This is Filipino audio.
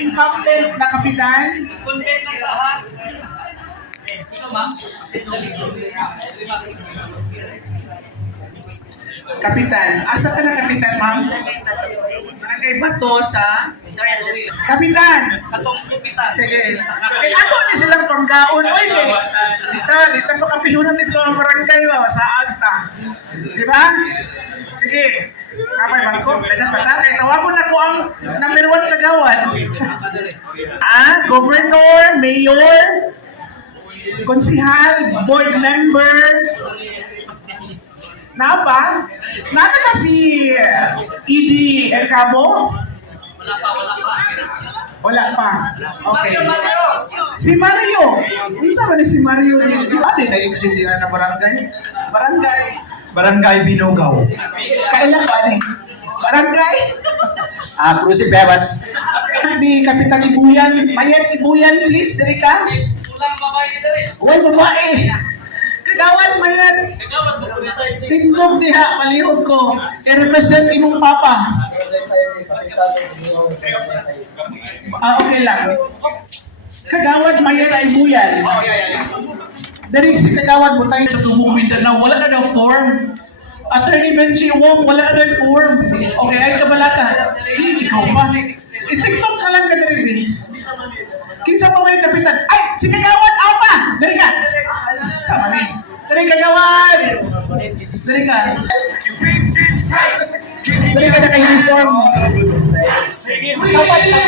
incumbent na kapitan. Content na sa ha. Ito ma'am. Kapitan. Asa ka na kapitan, ma'am? Barangay Bato sa... Kapitan! Katong kupitan. Sige. Eh, ato ni silang panggaon. Oy, dita pa kapihunan ni silang barangay ba? Sa agta. Di ba? Sige. Kapay bangko. Ganyan ba na? Kaya tawag ko na ko ang number 1 kagawan. Governor, mayor, konsihal, board member, Napa? Napa ba si Edie Elcabo? Wala pa, wala pa. Wala pa. Okay. Mario. Si Mario. Isa ba ni si Mario? Ano na exist sila na barangay? Barangay Binugaw. Kailan ba ni? Barangay? Cruci Bebas. Di Kapitan Ibuyan. Mayat Ibuyan, please. Dari ka? Ulang babae dali. Uy, babae. Kagawan, mayat. Ikaw ang kupitan. Tingdog diha, malihog ko. I-represent imong papa. Okay lang. Kagawad mayat ay buyan. Dari si kagawad mo tayo sa Tubong Mindanao, wala na daw form. Attorney Benji Wong, wala na daw form. Okay, ay kabalata. Ikaw pa. I-tiktok ka lang ka dari, B. Kinsa pa may kapitan? Ay, si kagawad, apa! Dari ka! Sama ni. Dari kagawad! Dari ka. Dari ka na kay uniform. Kagawad na.